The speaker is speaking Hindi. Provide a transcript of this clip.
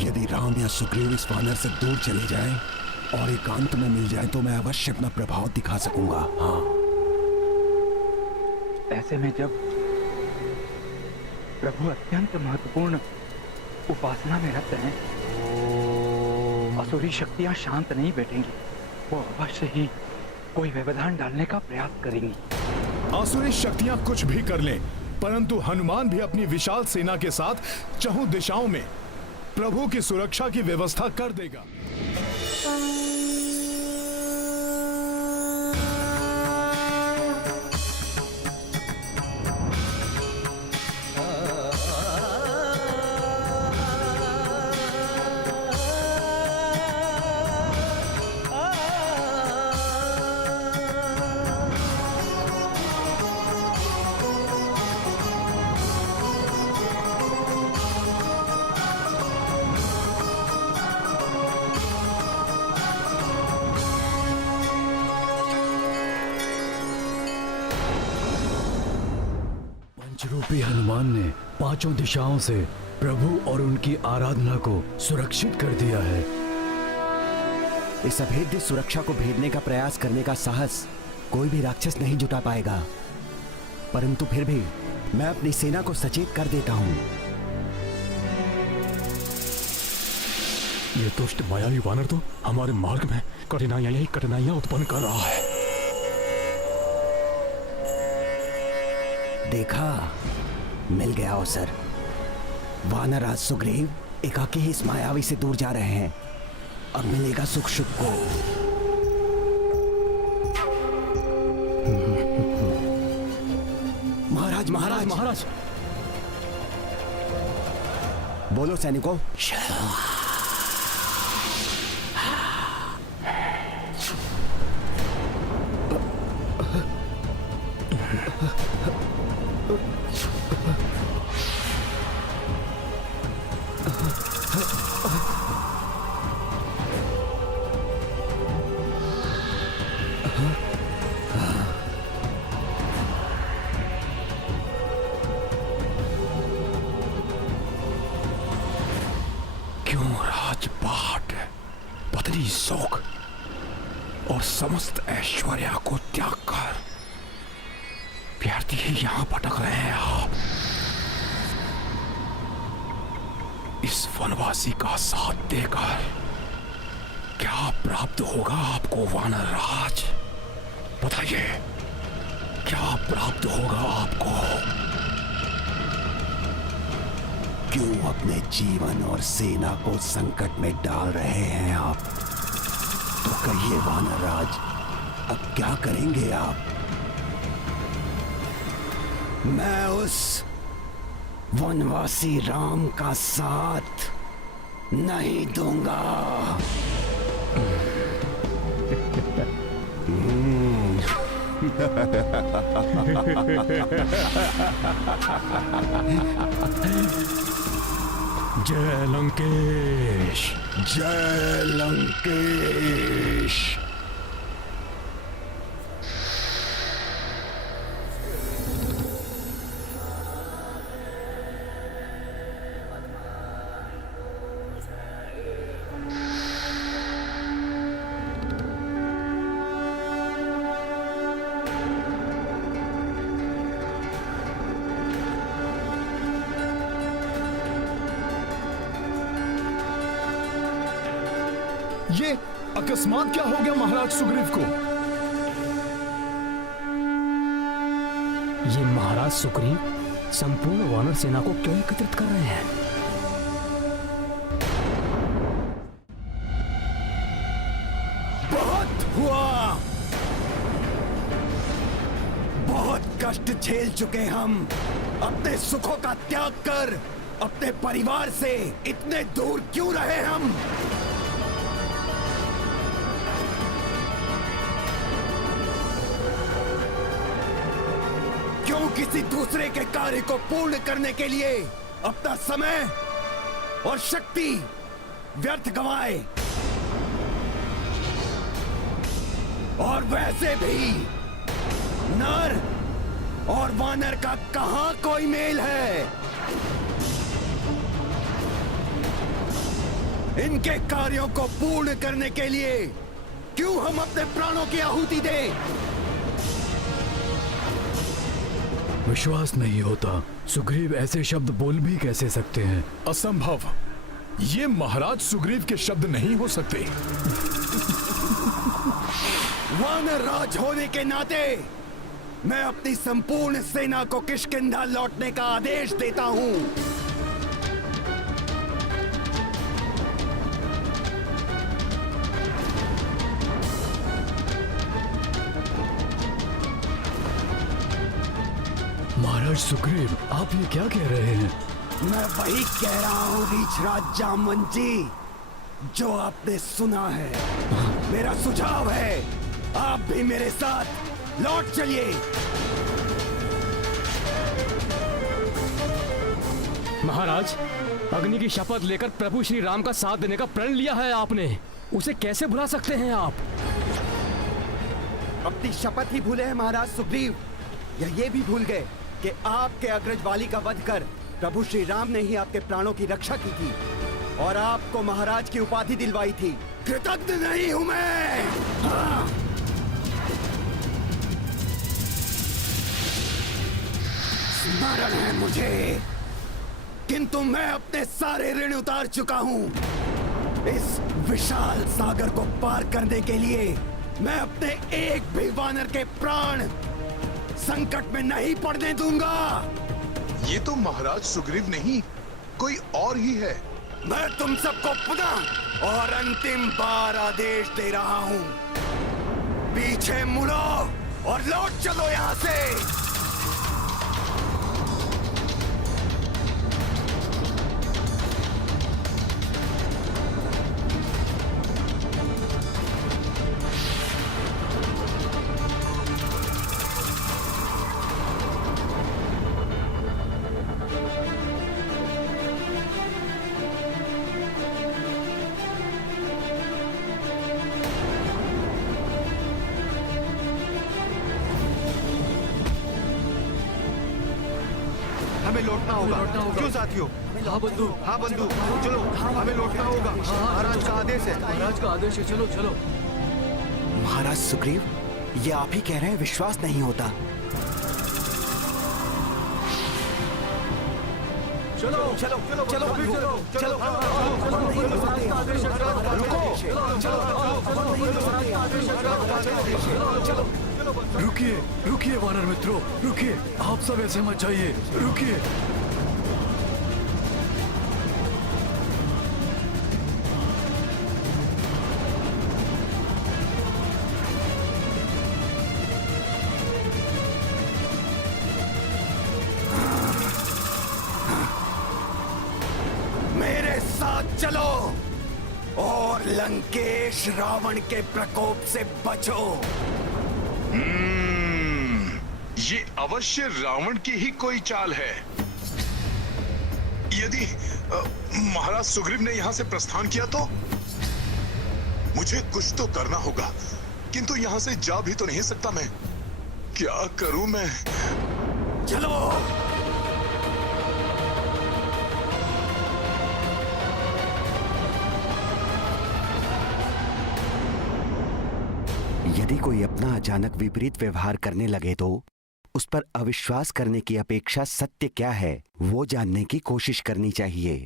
यदि राम या सुग्रीव इस वानर से दूर चले जाएं और एकांत में मिल जाएं तो मैं अवश्य अपना प्रभाव दिखा सकूंगा। हाँ, ऐसे में जब प्रभु अत्यंत महत्वपूर्ण उपासना में रत हैं, असुरी शक्तियां शांत नहीं बैठेंगी। वो अवश्य ही कोई व्यवधान डालने का प्रयास करेंगी। आसुरी शक्तियां कुछ भी कर लें, परंतु हनुमान भी अपनी विशाल सेना के साथ चहुं दिशाओं में प्रभु की सुरक्षा की व्यवस्था कर देगा। पंचरूपी हनुमान ने पांचों दिशाओं से प्रभु और उनकी आराधना को सुरक्षित कर दिया है। इस अभेद्य सुरक्षा को भेदने का प्रयास करने का साहस कोई भी राक्षस नहीं जुटा पाएगा, परंतु फिर भी मैं अपनी सेना को सचेत कर देता हूं। ये दुष्ट मायावी वानर तो हमारे मार्ग में कठिनाइयां उत्पन्न कर रहा है। देखा, मिल गया अवसर। वानरराज सुग्रीव एकाकी ही इस मायावी से दूर जा रहे हैं। अब मिलेगा सुख शुभ को। महाराज महाराज महाराज, बोलो सैनिकों। राजपाट, पत्नी शोक और समस्त ऐश्वर्य को त्याग कर व्यर्थ ही यहां भटक रहे हैं आप। इस वनवासी का साथ देकर क्या प्राप्त होगा आपको वानर राज? बताइए, क्या प्राप्त होगा आपको? क्यों अपने जीवन और सेना को संकट में डाल रहे हैं आप? तो कहिए वानरराज, अब क्या करेंगे आप? मैं उस वनवासी राम का साथ नहीं दूंगा। जय लंकेश, जय लंकेश। ये अकस्मात क्या हो गया महाराज सुग्रीव को? ये महाराज सुग्रीव संपूर्ण वानर सेना को क्यों एकत्रित कर रहे हैं? बहुत हुआ, बहुत कष्ट झेल चुके हम। अपने सुखों का त्याग कर अपने परिवार से इतने दूर क्यों रहे हम? क्यों किसी दूसरे के कार्य को पूर्ण करने के लिए अपना समय और शक्ति व्यर्थ गंवाए? और वैसे भी नर और वानर का कहां कोई मेल है? इनके कार्यों को पूर्ण करने के लिए क्यों हम अपने प्राणों की आहुति दें? विश्वास नहीं होता। सुग्रीव ऐसे शब्द बोल भी कैसे सकते हैं? असंभव। ये महाराज सुग्रीव के शब्द नहीं हो सकते। वानर राज होने के नाते मैं अपनी संपूर्ण सेना को किष्किंधा लौटने का आदेश देता हूं। महाराज सुग्रीव, आप ये क्या कह रहे हैं? मैं वही कह रहा हूं रीछराज जामवंत जी, जो आपने सुना है। मेरा सुझाव है, आप भी मेरे साथ लौट चलिए। महाराज, अग्नि की शपथ लेकर प्रभु श्री राम का साथ देने का प्रण लिया है आपने, उसे कैसे भुला सकते हैं आप? अपनी शपथ ही भूले हैं महाराज सुग्रीव, या ये भी भूल गए कि आपके अग्रज वाली का वध कर प्रभु श्री राम ने ही आपके प्राणों की रक्षा की थी और आपको महाराज की उपाधि दिलवाई थी। कृतज्ञ नहीं हूं मैं। हाँ। स्मरण है मुझे, किंतु मैं अपने सारे ऋण उतार चुका हूं। इस विशाल सागर को पार करने के लिए मैं अपने एक भी वानर के प्राण संकट में नहीं पड़ने दूंगा। ये तो महाराज सुग्रीव नहीं, कोई और ही है। मैं तुम सबको पुनः और अंतिम बार आदेश दे रहा हूं, पीछे मुड़ो और लौट चलो यहां से। हमें लौटना होगा। क्यों साथियों? हाँ बंधु, हाँ बंधु, चलो हमें लौटना होगा। महाराज का आदेश है। महाराज का आदेश है, चलो चलो। महाराज सुग्रीव, ये आप ही कह रहे हैं, विश्वास नहीं होता। चलो चलो चलो चलो चलो चलो। रुकिए रुकिए वानर मित्रों, रुकिए। आप सब ऐसे मत जाइए, रुकिए। मेरे साथ चलो और लंकेश रावण के प्रकोप से बचो। ये अवश्य रावण की ही कोई चाल है। यदि महाराज सुग्रीव ने यहाँ से प्रस्थान किया तो मुझे कुछ तो करना होगा, किंतु यहाँ से जा भी तो नहीं सकता मैं। क्या करूं मैं? चलो। यदि कोई अपना अचानक विपरीत व्यवहार करने लगे तो उस पर अविश्वास करने की अपेक्षा सत्य क्या है वो जानने की कोशिश करनी चाहिए।